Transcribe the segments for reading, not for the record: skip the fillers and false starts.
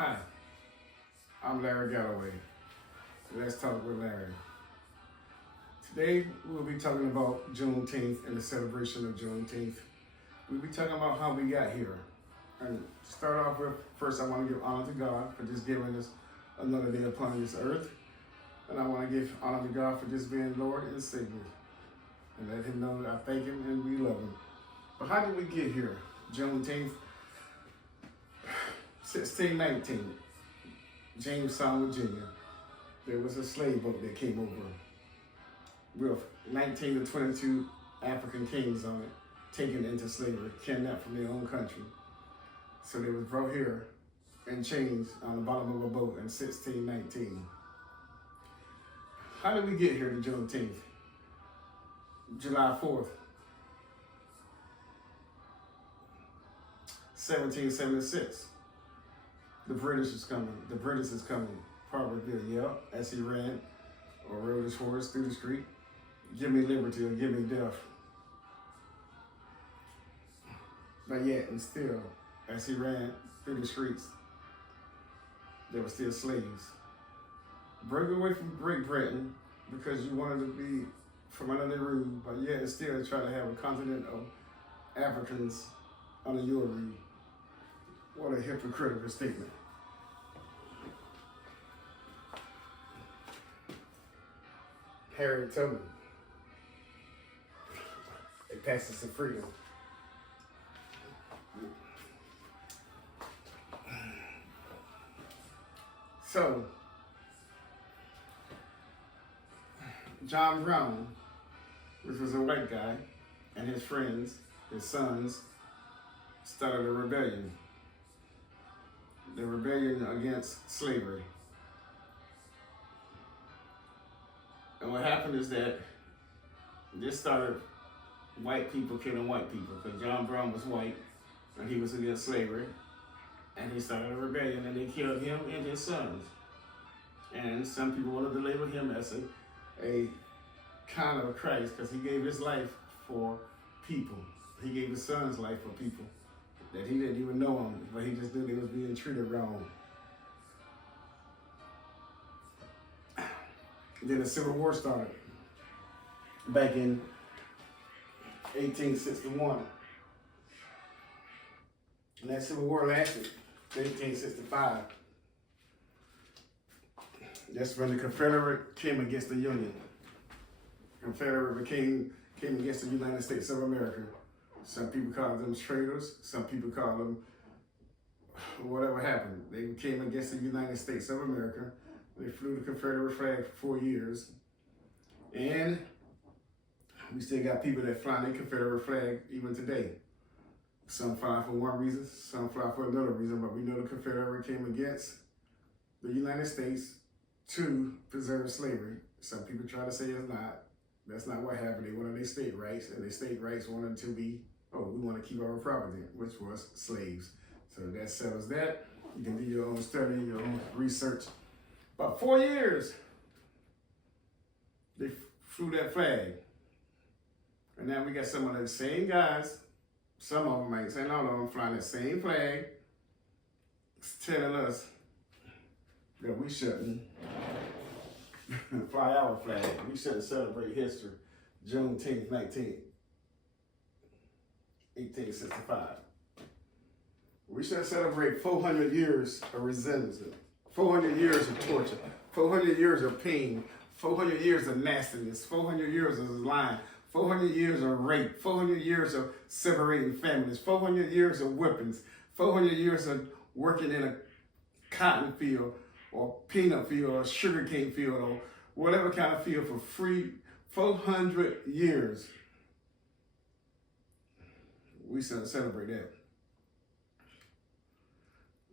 Hi, I'm Larry Galloway. Let's talk with Larry. Today we'll be talking about Juneteenth and the celebration of Juneteenth. We'll be talking about how we got here. And to start off with, first I want to give honor to God for just giving us another day upon this earth. And I want to give honor to God for just being Lord and Savior. And let Him know that I thank Him and we love Him. But how did we get here? Juneteenth, 1619. Jamestown, Virginia, there was a slave boat that came over with 19 to 22 African kings on it, taken into slavery, kidnapped from their own country. So they was brought here in chains on the bottom of a boat in 1619. How did we get here to Juneteenth? July 4th, 1776. The British is coming. The British is coming. Probably, yeah, as he ran or rode his horse through the street. Give me liberty or give me death. But yet and still, as he ran through the streets, there were still slaves. Break away from Great Britain because you wanted to be from under their rule, but yet and still try to have a continent of Africans under your rule. What a hypocritical statement. Harriet Tubman, a passage to freedom. So, John Brown, which was a white guy, and his friends, his sons, started a rebellion. The rebellion against slavery. And what happened is that this started white people killing white people, because John Brown was white and he was against slavery, and he started a rebellion and they killed him and his sons. And some people wanted to label him as a kind of a Christ, because he gave his life for people. He gave his son's life for people that he didn't even know him, but he just knew they was being treated wrong. Then the Civil War started back in 1861. And that Civil War lasted to 1865. That's when the Confederate came against the Union. Confederate came against the United States of America. Some people call them traitors. Some people call them whatever happened. They came against the United States of America. They flew the Confederate flag for 4 years. And we still got people that fly the Confederate flag even today. Some fly for one reason, some fly for another reason, but we know the Confederate came against the United States to preserve slavery. Some people try to say it's not. That's not what happened. They wanted their state rights, and their state rights wanted to be, we want to keep our property, which was slaves. So that settles that. You can do your own study, your own research. About 4 years, they flew that flag. And now we got some of the same guys, some of them, I ain't saying all of them, flying that same flag, telling us that we shouldn't fly our flag. We shouldn't celebrate history. Juneteenth, 1865. We should celebrate 400 years of resistance, 400 years of torture, 400 years of pain, 400 years of nastiness, 400 years of lying, 400 years of rape, 400 years of separating families, 400 years of whippings, 400 years of working in a cotton field or peanut field or sugarcane field or whatever kind of field for free, 400 years. We should celebrate that.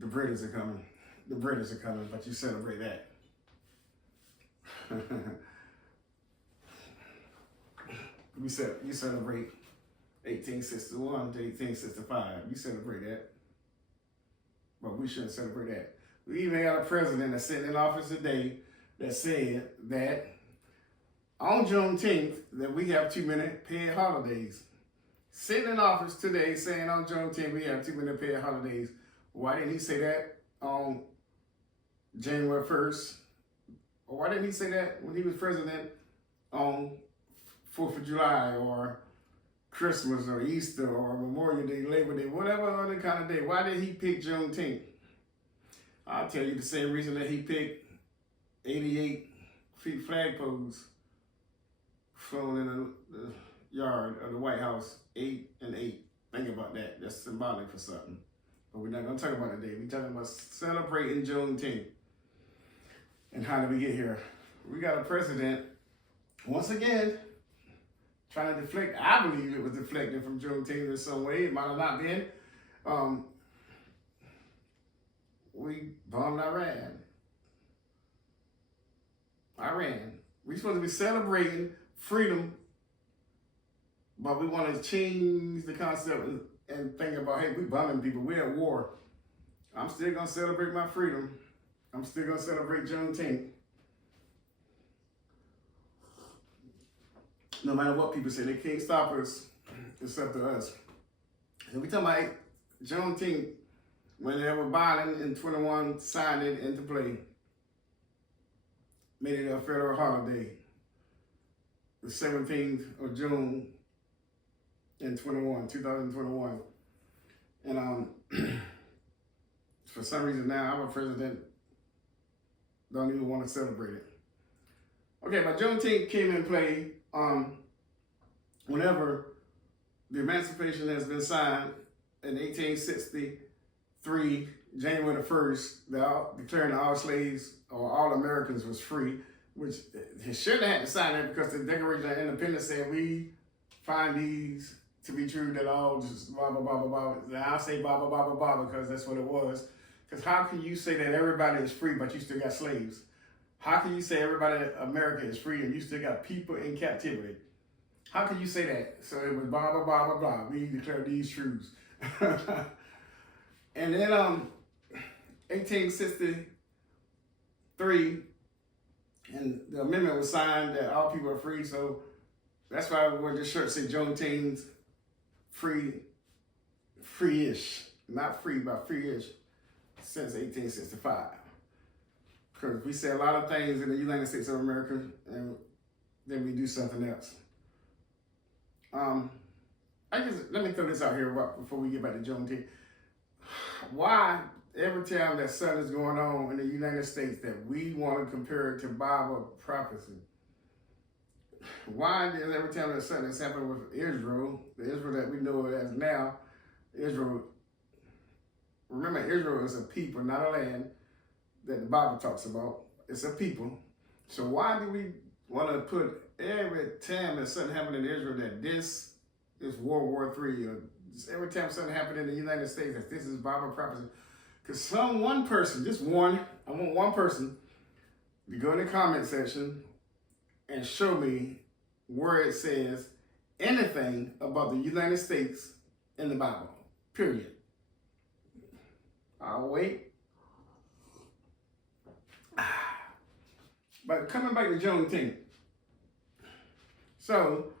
The British are coming. The British are coming, but you celebrate that. You celebrate 1861 to 1865. You celebrate that. But we shouldn't celebrate that. We even got a president that's sitting in office today that said that on Juneteenth that we have too many paid holidays. Sitting in office today saying on Juneteenth we have too many paid holidays. Why didn't he say that on January 1st? Or why didn't he say that when he was president on 4th of July or Christmas or Easter or Memorial Day, Labor Day, whatever other kind of day? Why did he pick Juneteenth? I'll tell you the same reason that he picked 88 feet flagpoles flown in the yard of the White House, 8 and 8. Think about that. That's symbolic for something. But we're not going to talk about it today. We're talking about celebrating Juneteenth. And how did we get here? We got a president, once again, trying to deflect. I believe it was deflected from Juneteenth in some way. It might have not been. We bombed Iran. We're supposed to be celebrating freedom, but we want to change the concept and think about, hey, we bombing people. We're at war. I'm still going to celebrate my freedom. I'm still going to celebrate Juneteenth. No matter what people say, they can't stop us. It's up to us. And we talking about Juneteenth, whenever Biden in 21 signed it into play, made it a federal holiday, the 17th of June in 2021. And for some reason now, our president don't even want to celebrate it. Okay, but Juneteenth came in play whenever the Emancipation has been signed in 1863, January the 1st, declaring all slaves or all Americans was free, which he shouldn't have had to sign that because the Declaration of Independence said we find these to be true, that all just blah, blah, blah, blah, blah. I'll say blah, blah, blah, blah, blah because that's what it was. Because how can you say that everybody is free but you still got slaves? How can you say everybody in America is free and you still got people in captivity? How can you say that? So it was blah, blah, blah, blah, blah. We declare these truths. And then 1863, and the amendment was signed that all people are free. So that's why when this shirt said Juneteenth, free-ish. Not free, but free-ish since 1865. Because we say a lot of things in the United States of America, and then we do something else. Let me throw this out here before we get back to Juneteenth. Why every time that something is going on in the United States that we want to compare it to Bible prophecy? Why does every time that something that's happened with Israel, the Israel that we know as now, Israel, remember Israel is a people, not a land that the Bible talks about. It's a people. So why do we want to put every time that something happened in Israel that this is World War III, or just every time something happened in the United States that this is Bible prophecy? Because one person, I want one person to go in the comment section and show me where it says anything about the United States in the Bible, period. I'll wait. But coming back to Juneteenth. So,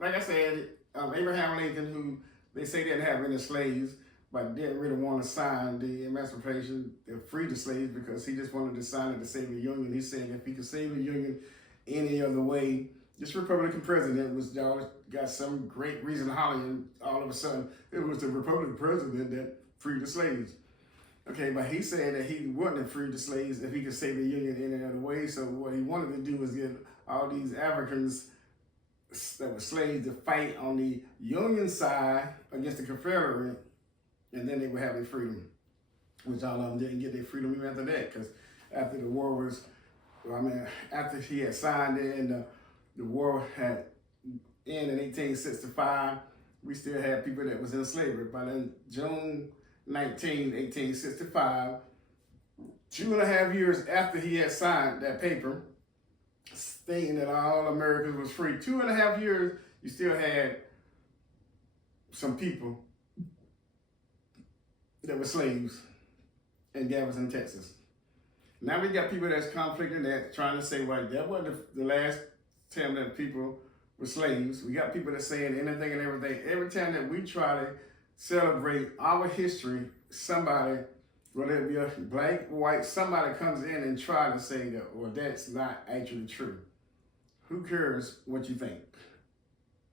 like I said, Abraham Lincoln, who they say didn't have any slaves, but didn't really want to sign the Emancipation to free the slaves because he just wanted to sign it to save the Union. He said if he could save the Union any other way, this Republican president was always got some great reason to holler, and all of a sudden it was the Republican president that freed the slaves. Okay, but he said that he wouldn't have freed the slaves if he could save the Union any other way. So what he wanted to do was get all these Africans that were slaves to fight on the Union side against the Confederate, and then they would have their freedom, which all of them didn't get their freedom even after that, because after the war was, after he had signed it and the war had ended in 1865, we still had people that was in slavery. But in June 19, 1865, 2.5 years after he had signed that paper, stating that all Americans was free, 2.5 years, you still had some people that were slaves in Galveston, Texas. Now we got people that's conflicting that, trying to say, well, that wasn't the last time that people were slaves. We got people that saying anything and everything. Every time that we try to celebrate our history, somebody, whether it be a black, white, somebody comes in and try to say that, well, that's not actually true. Who cares what you think?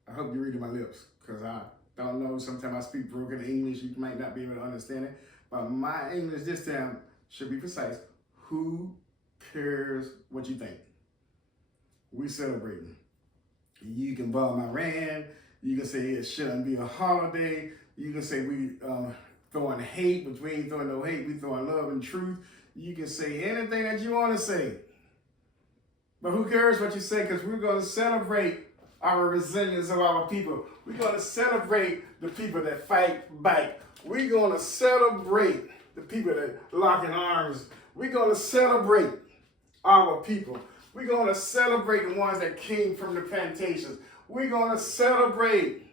I hope you're reading my lips, because I don't know. Sometimes I speak broken English. You might not be able to understand it. But my English this time should be precise. Who cares what you think? We celebrating. You can bomb Iran. You can say it shouldn't be a holiday. You can say we throwing hate, but we ain't throwing no hate. We throwing love and truth. You can say anything that you want to say. But who cares what you say? Because we're going to celebrate our resilience of our people. We're going to celebrate the people that fight back. We're going to celebrate the people that lock in arms. We're going to celebrate our people. We're going to celebrate the ones that came from the plantations. We're going to celebrate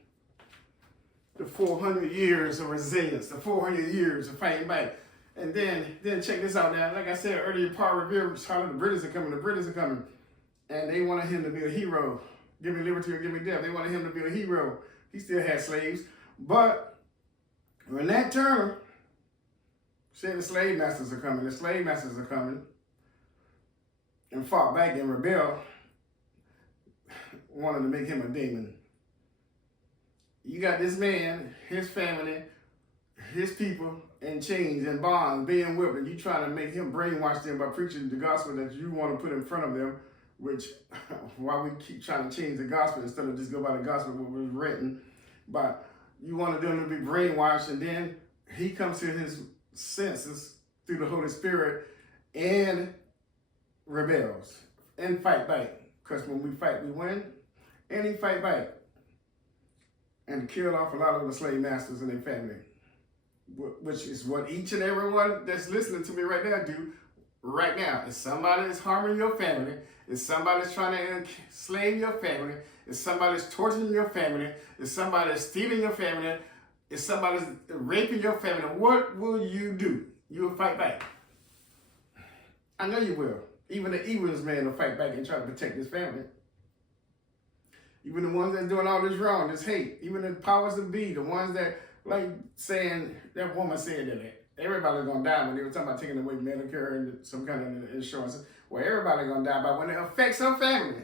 the 400 years of resilience, the 400 years of fighting back. And then check this out now. Like I said earlier, Paul Revere was telling the British are coming. And they wanted him to be a hero. Give me liberty or give me death. They wanted him to be a hero. He still had slaves. But when Nat Turner said the slave masters are coming, and fought back and rebelled, wanted to make him a demon. You got this man, his family, his people in chains and bonds, being whipped, and you trying to make him brainwash them by preaching the gospel that you want to put in front of them, which, why we keep trying to change the gospel instead of just go by the gospel what was written. But you wanted them to be brainwashed, and then he comes to his senses through the Holy Spirit and rebels and fight back. Because when we fight, we win. And he fight back and killed off a lot of the slave masters and their family, which is what each and every one that's listening to me right now do right now. If somebody is harming your family, if somebody's trying to enslave your family, if somebody's torturing your family, if somebody's stealing your family, if somebody's raping your family, what will you do? You will fight back. I know you will. Even the evilest man will fight back and try to protect his family. Even the ones that's doing all this wrong, this hate. Even the powers that be, the ones that, like saying, that woman said that everybody's going to die when they were talking about taking away Medicare and some kind of insurance. Well, everybody's going to die, but when it affects her family,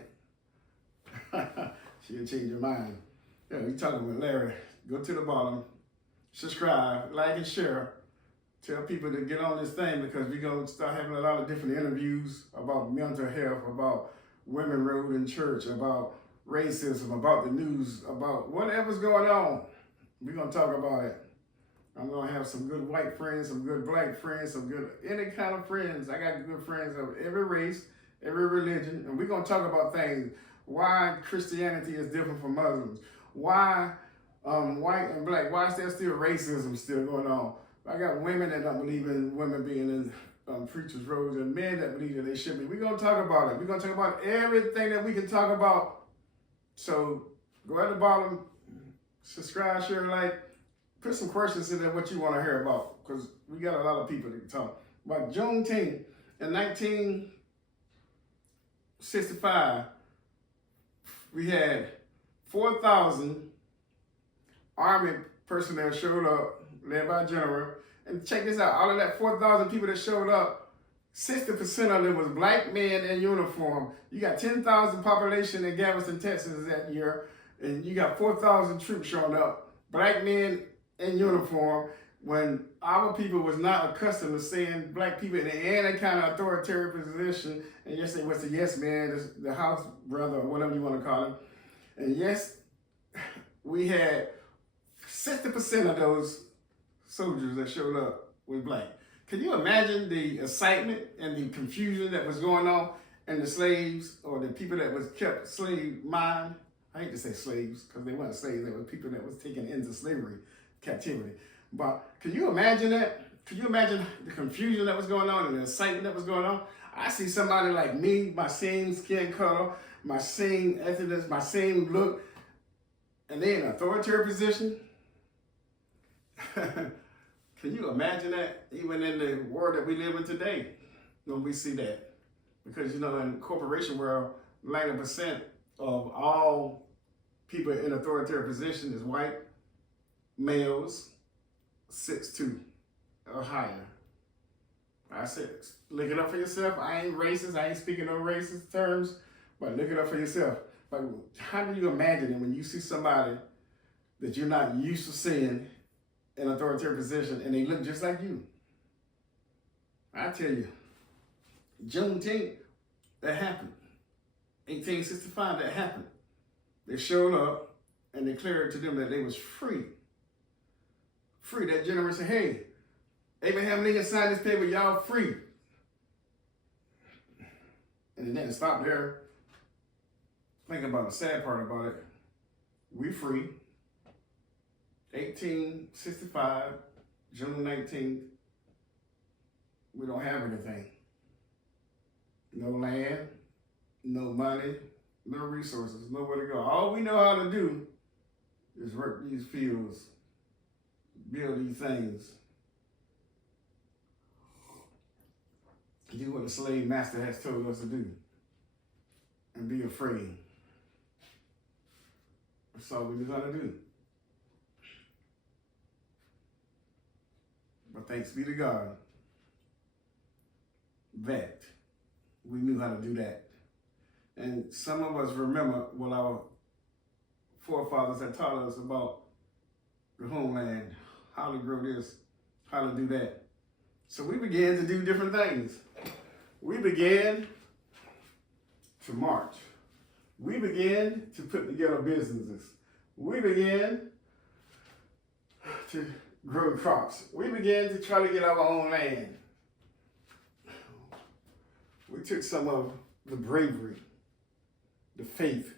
she'll change her mind. Yeah, you talking with Larry. Go to the bottom, subscribe, like, and share. Tell people to get on this thing, because we're going to start having a lot of different interviews about mental health, about women role in church, about racism, about the news, about whatever's going on. We're going to talk about it. I'm going to have some good white friends, some good black friends, some good any kind of friends. I got good friends of every race, every religion, and we're going to talk about things. Why Christianity is different from Muslims. Why white and black, why is there still racism still going on? I got women that don't believe in women being in preachers' roles, and men that believe that they should be. We're going to talk about it. We're going to talk about everything that we can talk about. So go at the bottom, subscribe, share, like, put some questions in there what you want to hear about, because we got a lot of people to talk about. Juneteenth in 1965, we had 4,000 Army personnel showed up, led by a general. And check this out, out of that 4,000 people that showed up, 60% of them was black men in uniform. You got 10,000 population in Galveston, Texas that year, and you got 4,000 troops showing up, black men in uniform, when our people was not accustomed to seeing black people in any kind of authoritarian position. And yes, they was the yes man, the house brother, or whatever you want to call him. And yes, we had 60% of those soldiers that showed up was black. Can you imagine the excitement and the confusion that was going on in the slaves, or the people that was kept slave mind? I hate to say slaves, because they weren't slaves, they were people that was taken into slavery, captivity. But can you imagine that? Can you imagine the confusion that was going on and the excitement that was going on? I see somebody like me, my same skin color, my same ethnicity, my same look, and they in an authoritarian position. Can you imagine that? Even in the world that we live in today, when we see that. Because, you know, in the corporation world, 90% of all people in authoritarian position is white, males, 6'2". or higher. I said, look it up for yourself. I ain't racist. I ain't speaking no racist terms, but look it up for yourself. But how do you imagine it when you see somebody that you're not used to seeing in an authoritarian position and they look just like you? I tell you, Juneteenth, that happened. 1865, that happened. They showed up and declared to them that they was free. Free. That generation said, hey, Abraham Lincoln signed this paper, y'all free. And it didn't stop there. Think about the sad part about it. We free. 1865, June 19th. We don't have anything. No land, no money, no resources, nowhere to go. All we know how to do is work these fields, build these things, do what the slave master has told us to do, and be afraid. That's all we know how to do. But thanks be to God that we knew how to do that. And some of us remember what our forefathers had taught us about the homeland, how to grow this, how to do that. So we began to do different things. We began to march. We began to put together businesses. We began to grow crops. We began to try to get our own land. We took some of the bravery, the faith,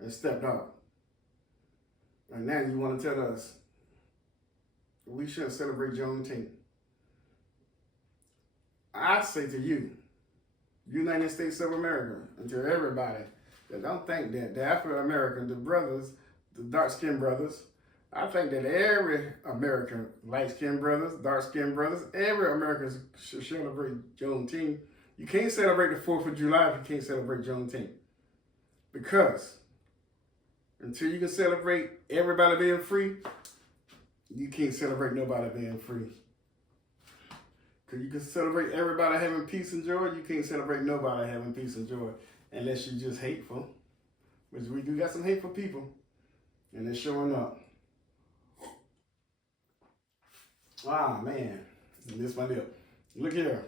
and stepped out. And now you want to tell us we shouldn't celebrate Juneteenth. I say to you, United States of America, and to everybody that don't think that the African American, the brothers, the dark-skinned brothers, I think that every American, light-skinned brothers, dark-skinned brothers, every American should celebrate Juneteenth. You can't celebrate the 4th of July if you can't celebrate Juneteenth. Because until you can celebrate everybody being free, you can't celebrate nobody being free. Because you can celebrate everybody having peace and joy, you can't celebrate nobody having peace and joy unless you're just hateful. Which we do got some hateful people, and they're showing up. Ah, man. This my lip. Look here.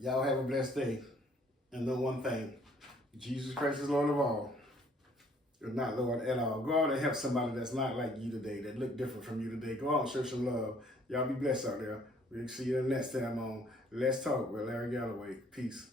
Y'all have a blessed day. And know one thing. Jesus Christ is Lord of all. You're not Lord at all. Go out and help somebody that's not like you today, that look different from you today. Go out and show some love. Y'all be blessed out there. We'll see you the next time on Let's Talk with Larry Galloway. Peace.